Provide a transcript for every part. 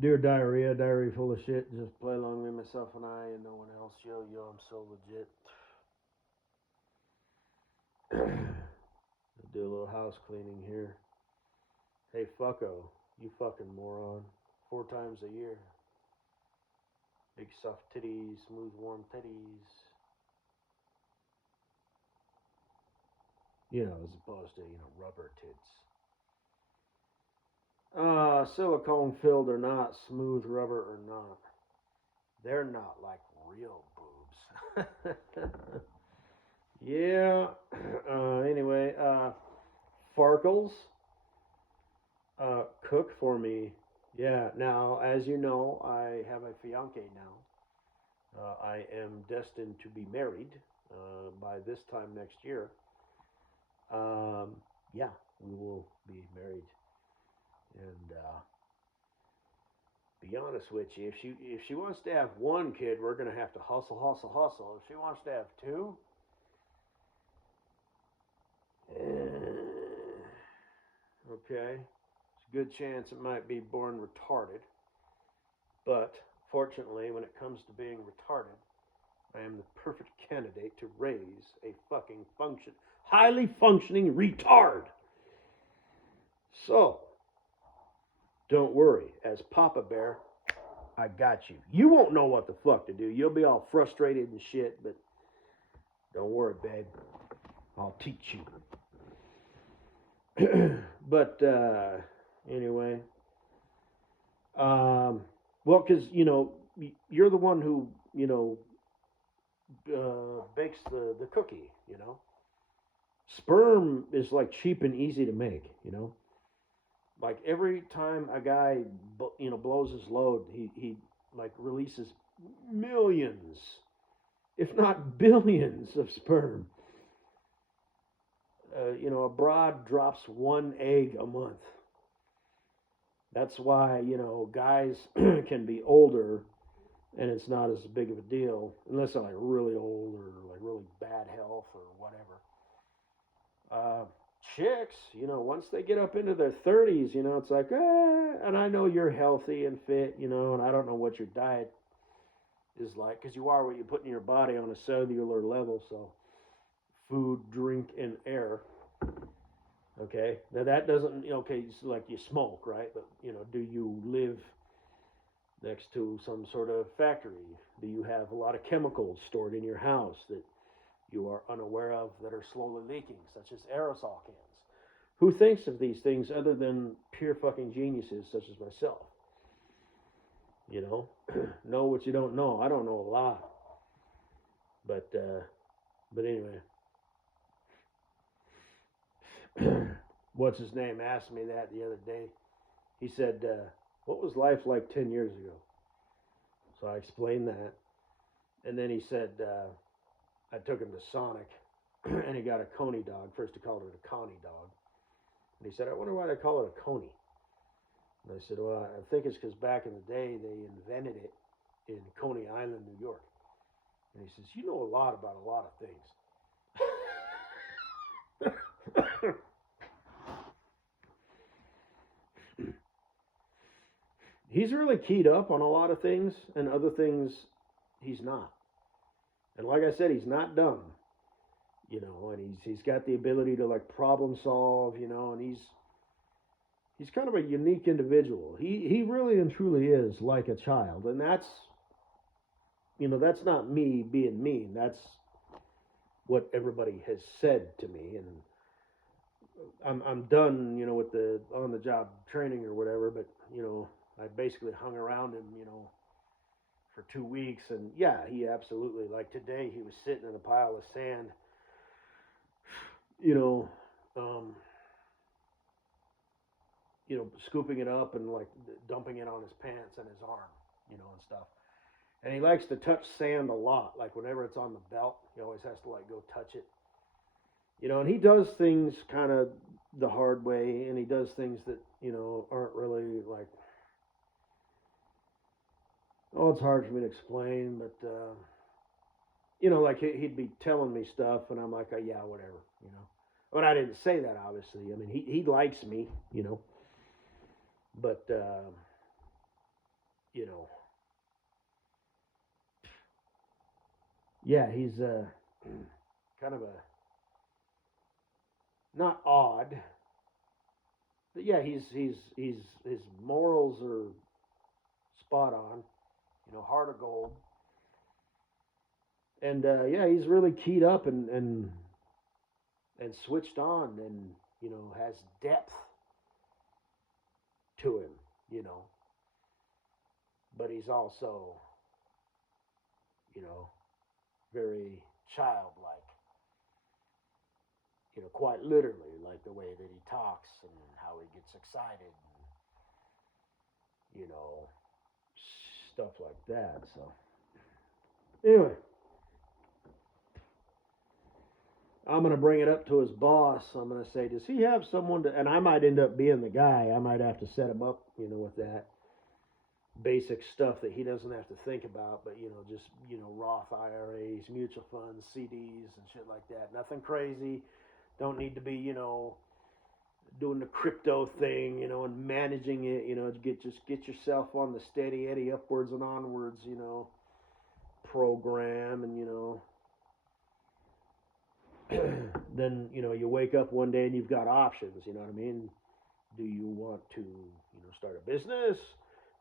Dear diarrhea, diarrhea full of shit. Just play along with myself and I and no one else. Yo, yo, I'm so legit. Do a little house cleaning here. Hey, fucko, you fucking moron. 4 times a year. Big soft titties, smooth warm titties. You know, as opposed to, rubber tits. Silicone filled or not, smooth rubber or not. They're not like real boobs. Yeah. Anyway, Farkles, cook for me. Yeah. Now, as you know, I have a fiance now. I am destined to be married by this time next year. Um, yeah, we will be married. And be honest with you, if she wants to have one kid, we're gonna have to hustle, hustle, hustle. If she wants to have two, okay, it's a good chance it might be born retarded. But fortunately, when it comes to being retarded, I am the perfect candidate to raise a fucking highly functioning retard. So, don't worry. As Papa Bear, I got you. You won't know what the fuck to do. You'll be all frustrated and shit, but don't worry, babe. I'll teach you. But anyway, well, because you're the one who bakes the cookie. Sperm is like cheap and easy to make. Like every time a guy blows his load, he like releases millions, if not billions, of sperm. A broad drops one egg a month. That's why guys can be older and it's not as big of a deal unless they're like really old or like really bad health or whatever. Uh, Chicks, once they get up into their 30s, it's like, and I know you're healthy and fit, and I don't know what your diet is like because you are what you put in your body on a cellular level. So, food, drink, and air. Okay, now that doesn't, okay, it's like you smoke, right? But, do you live next to some sort of factory? Do you have a lot of chemicals stored in your house that you are unaware of that are slowly leaking, such as aerosol cans? Who thinks of these things other than pure fucking geniuses such as myself? Know what you don't know. I don't know a lot, but anyway, what's his name asked me that the other day. He said, "What was life like 10 years ago?" So I explained that, and then he said, I took him to Sonic, and he got a Coney dog. First he called it a Coney dog, and he said, "I wonder why they call it a Coney." And I said, "Well, I think it's because back in the day they invented it in Coney Island, New York." And he says, "You know a lot about a lot of things." He's really keyed up on a lot of things, and other things he's not. And like I said, he's not dumb, and he's got the ability to like problem solve, and he's kind of a unique individual. He really and truly is like a child, and that's not me being mean. That's what everybody has said to me, and I'm done, with the on the job training or whatever. But I basically hung around him, for 2 weeks, and yeah, he absolutely, like today he was sitting in a pile of sand, you know, um, scooping it up and like dumping it on his pants and his arm, and stuff. And he likes to touch sand a lot. Like whenever it's on the belt, he always has to like go touch it. And he does things kind of the hard way, and he does things that aren't really like. Oh, it's hard for me to explain, but like he'd be telling me stuff, and I'm like, yeah, whatever. But I didn't say that, obviously. I mean, he likes me, but you know, yeah, he's kind of a not odd, but yeah, he's his morals are spot on, heart of gold, and yeah, he's really keyed up and switched on, and has depth to him, you know, but he's also very childlike, quite literally, like the way that he talks and how he gets excited, and, you know, stuff like that. So, anyway, I'm going to bring it up to his boss. I'm going to say, does he have someone to, and I might end up being the guy. I might have to set him up, with that basic stuff that he doesn't have to think about, but, just, Roth IRAs, mutual funds, CDs, and shit like that. Nothing crazy. Don't need to be, doing the crypto thing, and managing it, get yourself on the steady Eddie upwards and onwards, program, and then you wake up one day and you've got options. You know what I mean? Do you want to start a business?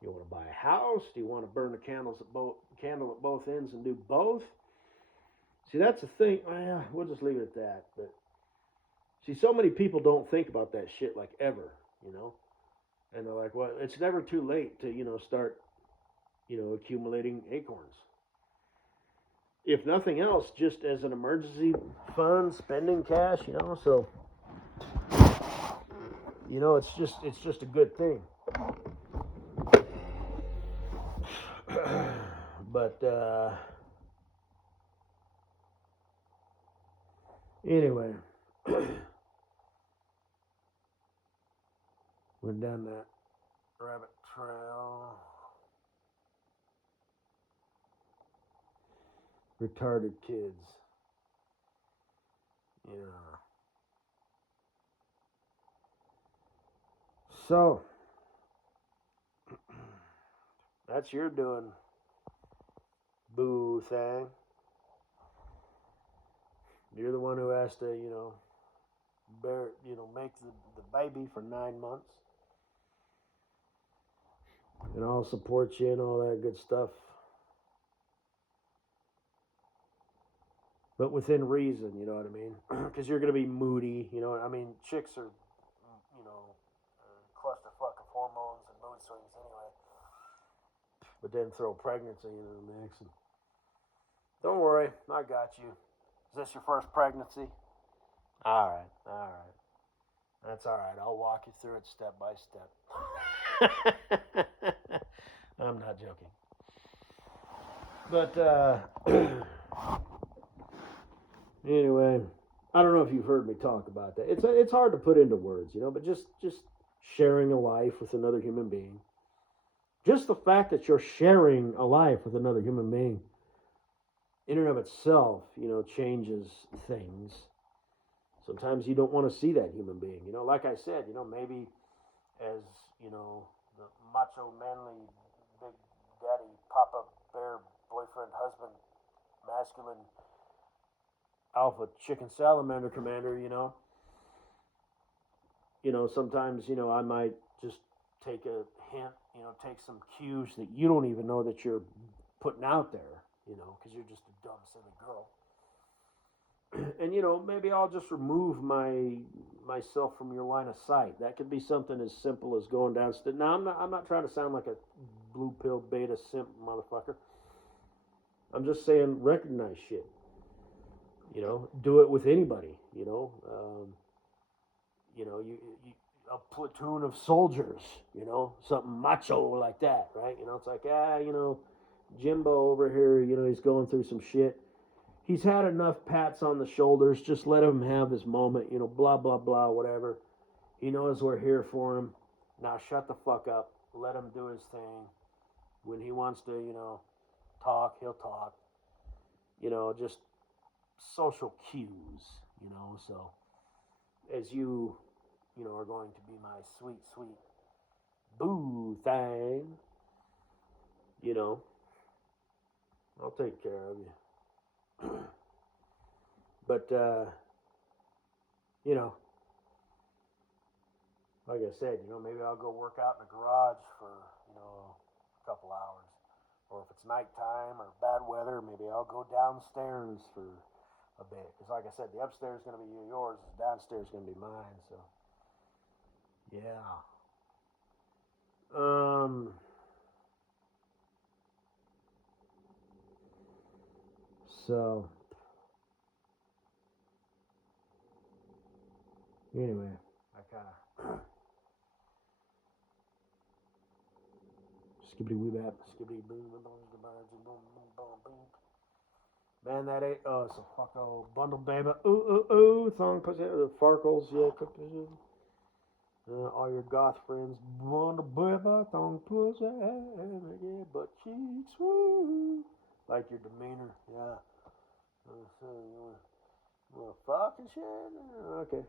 Do you want to buy a house? Do you want to burn the candle at both ends and do both? See, that's the thing. Well, we'll just leave it at that. But see, so many people don't think about that shit like ever, and they're like, well, it's never too late to start accumulating acorns. If nothing else, just as an emergency fund, spending cash, so it's just a good thing. But anyway, went down that rabbit trail. Retarded kids. Yeah. So, that's your doing, boo thing. You're the one who has to, bear, make the baby for 9 months. And I'll support you and all that good stuff. But within reason, you know what I mean? Because you're going to be moody, I mean, chicks are, clusterfuck of hormones and mood swings anyway. But then throw pregnancy into the mix. And don't worry, I got you. Is this your first pregnancy? All right. That's all right. I'll walk you through it step by step. I'm not joking. But anyway, I don't know if you've heard me talk about that. It's hard to put into words, but just sharing a life with another human being. Just the fact that you're sharing a life with another human being, in and of itself, changes things. Sometimes you don't want to see that human being. Like I said, maybe as, the macho, manly, big daddy, papa, bear, boyfriend, husband, masculine, alpha chicken salamander commander, sometimes, I might just take a hint, take some cues that you don't even know that you're putting out there, because you're just a dumb, silly girl. And maybe I'll just remove myself from your line of sight. That could be something as simple as going downstairs. Now I'm not trying to sound like a blue pill beta simp motherfucker. I'm just saying recognize shit. Do it with anybody. You a platoon of soldiers. Something macho like that, right? It's like Jimbo over here. He's going through some shit. He's had enough pats on the shoulders. Just let him have his moment, blah, blah, blah, whatever. He knows we're here for him. Now shut the fuck up. Let him do his thing. When he wants to, talk, he'll talk. Just social cues, So as you, are going to be my sweet, sweet boo thing, you know, I'll take care of you. But, you know, like I said, you know, maybe I'll go work out in the garage for, you know, a couple hours. Or if it's nighttime or bad weather, maybe I'll go downstairs for a bit. Because like I said, the upstairs is going to be yours, the downstairs is going to be mine. So, yeah. So, anyway, I kind of skibbity wee bap, skibbity boom, boom, boom, boom, boom, boom. Man, that ain't it's a fucking bundle baby. Ooh ooh ooh, thong pussy, the Farkles, yeah, all your goth friends, bundle baby, thong pussy, yeah, butt cheeks, woo. Like your demeanor, yeah. You wanna fucking shit? Okay.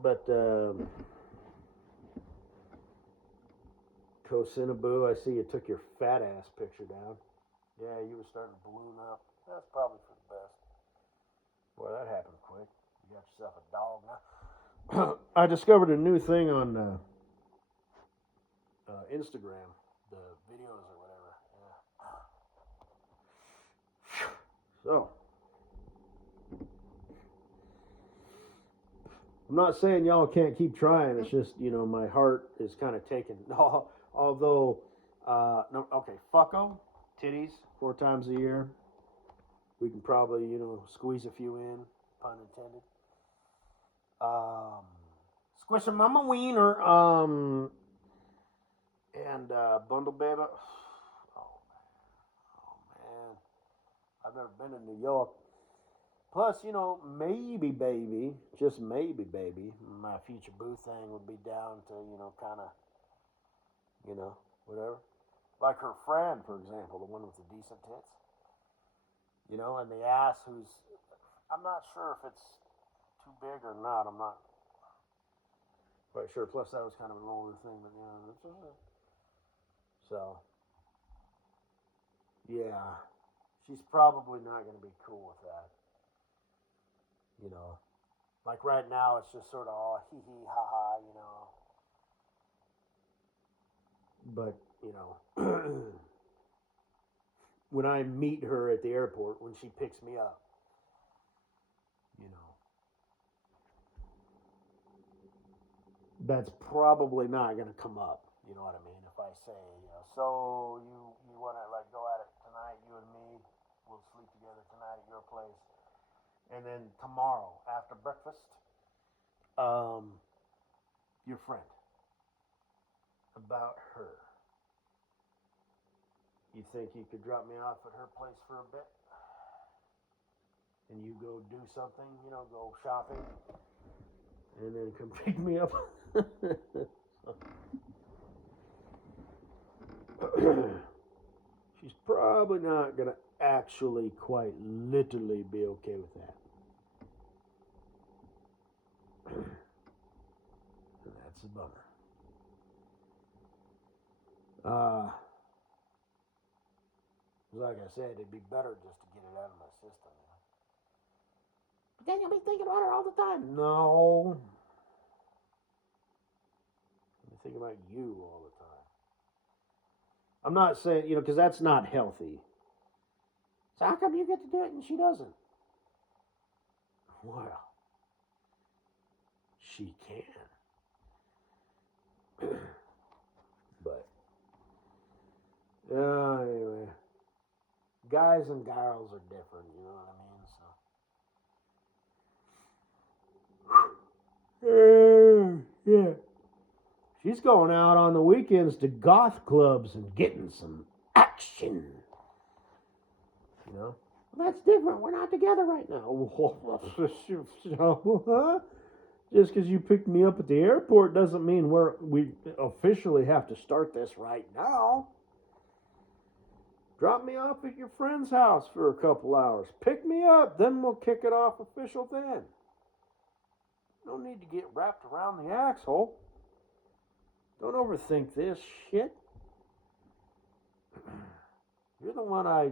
But Goodnight-buguh-boo, I see you took your fat ass picture down. Yeah, you were starting to balloon up. That's probably for the best. Boy, that happened quick. You got yourself a dog now. I discovered a new thing on Instagram, the videos or whatever. Yeah. So, I'm not saying y'all can't keep trying. It's just, you know, my heart is kind of taken. Although, no, okay, fucko, titties, 4 times a year. We can probably, you know, squeeze a few in, pun intended. Squish a mama wiener. And bundle baby. Oh man, I've never been in New York. Plus, you know, maybe baby, just maybe baby, my future boo thing would be down to, you know, kind of, you know, whatever. Like her friend, for example, the one with the decent tits. You know, and the ass who's, I'm not sure if it's too big or not. I'm not quite sure. Plus, that was kind of an older thing, but yeah. So, yeah, she's probably not going to be cool with that. You know, like right now, it's just sort of all hee hee ha ha, you know. But, you know, when I meet her at the airport, when she picks me up, you know, that's probably not going to come up. You know what I mean? If I say, you know, so you want to like go at it tonight, you and me, we'll sleep together tonight at your place, and then tomorrow after breakfast, your friend about her. You think you could drop me off at her place for a bit? And you go do something, you know, go shopping, and then come pick me up. She's probably not going to actually quite literally be okay with that. And that's a bummer. Like I said, it'd be better just to get it out of my system. You know? But then you'll be thinking about her all the time. No. I'm thinking about you all the time. I'm not saying, you know, because that's not healthy. So how come you get to do it and she doesn't? Well, she can. But, anyway. Guys and girls are different, you know what I mean? So, yeah. She's going out on the weekends to goth clubs and getting some action. You know? Well, that's different. We're not together right now. Just because you picked me up at the airport doesn't mean we officially have to start this right now. Drop me off at your friend's house for a couple hours. Pick me up, then we'll kick it off official then. No need to get wrapped around the axle. Don't overthink this shit. You're the one I,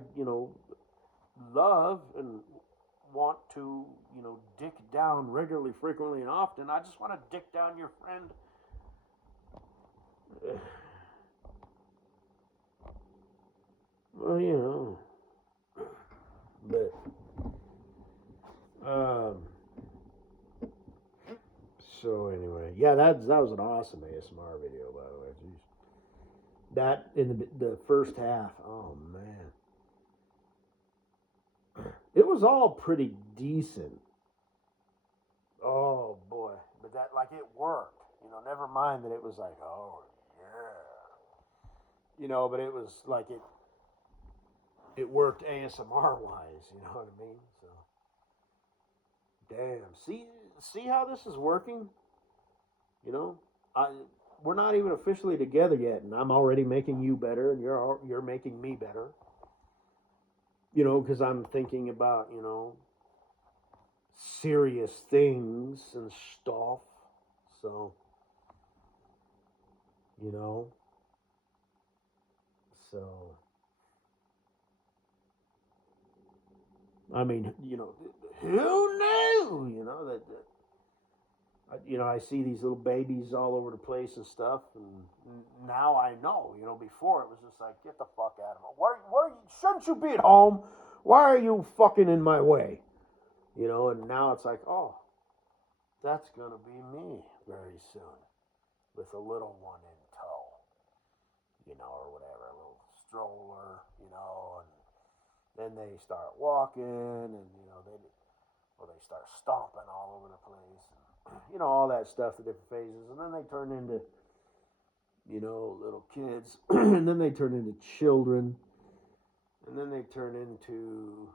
love and want to, dick down regularly, frequently, and often. I just want to dick down your friend. Well, but, so anyway, yeah, that was an awesome ASMR video, by the way. Jeez. That in the first half, oh man, it was all pretty decent. Oh boy, but that it worked. Never mind that it was like, oh yeah, but it was like it worked ASMR wise. You know what I mean? So damn, see how this is working. I we're not even officially together yet, and I'm already making you better, and you're making me better. Because I'm thinking about serious things and stuff. So you know, so I mean, who knew? I see these little babies all over the place and stuff, and now I know. Before it was just like, get the fuck out of here. Shouldn't you be at home? Why are you fucking in my way? And now it's like, oh, that's gonna be me very soon, with a little one in tow, or whatever, a little stroller, and then they start walking, and they start stomping all over the place. All that stuff, the different phases, and then they turn into, little kids, and then they turn into children, and then they turn into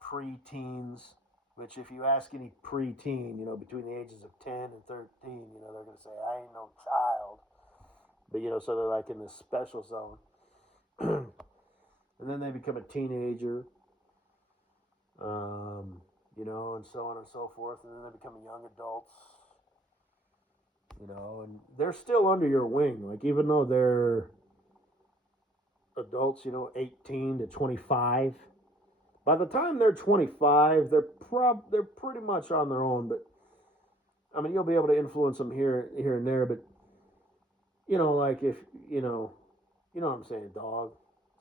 preteens, which if you ask any preteen, between the ages of 10 and 13, they're going to say, I ain't no child, but, so they're like in this special zone, and then they become a teenager, and so on and so forth, and then they become young adults, and they're still under your wing. Like, even though they're adults, 18 to 25, by the time they're 25, they're pretty much on their own. But I mean, you'll be able to influence them here and there. But like if what I'm saying, dog.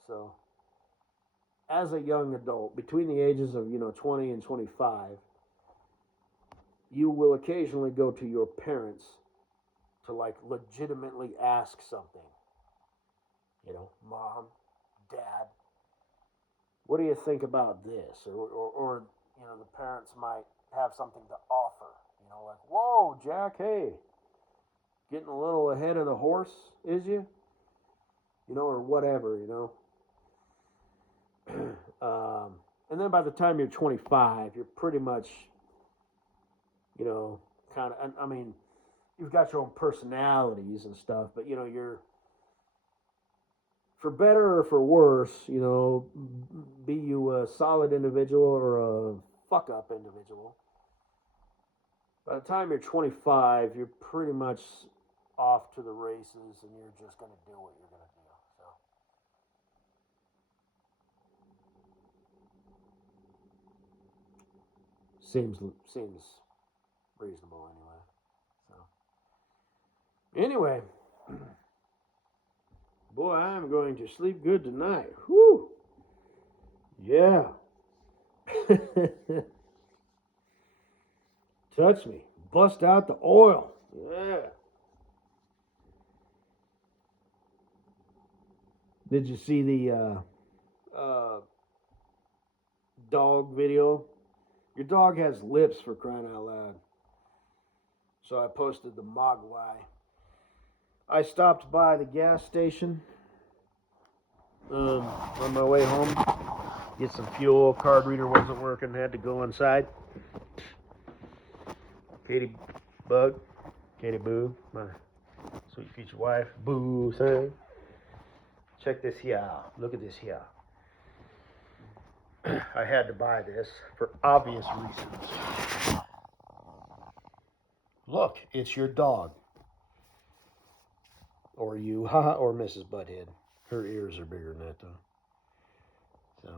So as a young adult, between the ages of 20 and 25, you will occasionally go to your parents to legitimately ask something. Mom, dad, what do you think about this? Or the parents might have something to offer. Like, whoa, Jack, hey, getting a little ahead of the horse, is you? Or whatever, and then by the time you're 25, you're pretty much, kind of, I mean, you've got your own personalities and stuff, but, you're, for better or for worse, be you a solid individual or a fuck up individual, by the time you're 25, you're pretty much off to the races, and you're just going to do what you're going to do. So seems reasonable anyway. Boy, I'm going to sleep good tonight. Whew. Yeah. Touch me. Bust out the oil. Yeah. Did you see the dog video? Your dog has lips, for crying out loud. So I posted the mogwai. I stopped by the gas station on my way home. Get some fuel. Card reader wasn't working. Had to go inside. Katie Boo, my sweet future wife. Boo, son. Check this here out. Look at this here. I had to buy this for obvious reasons. Look, it's your dog. Or you, haha, or Mrs. Butthead. Her ears are bigger than that, though. So.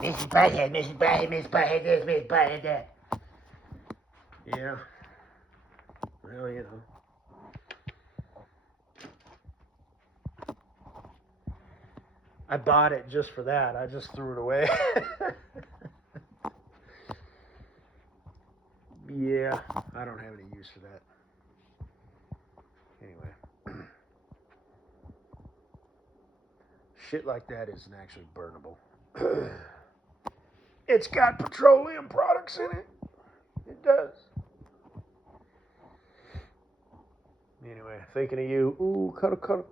Mrs. Butthead, Mrs. Butthead, Mrs. Butthead this, Mrs. Butthead that. Yeah. Well, you know. I bought it just for that. I just threw it away. Yeah, I don't have any use for that. Anyway. Shit like that isn't actually burnable. It's got petroleum products in it. It does. Anyway, thinking of you. Ooh, cuddle, cuddle.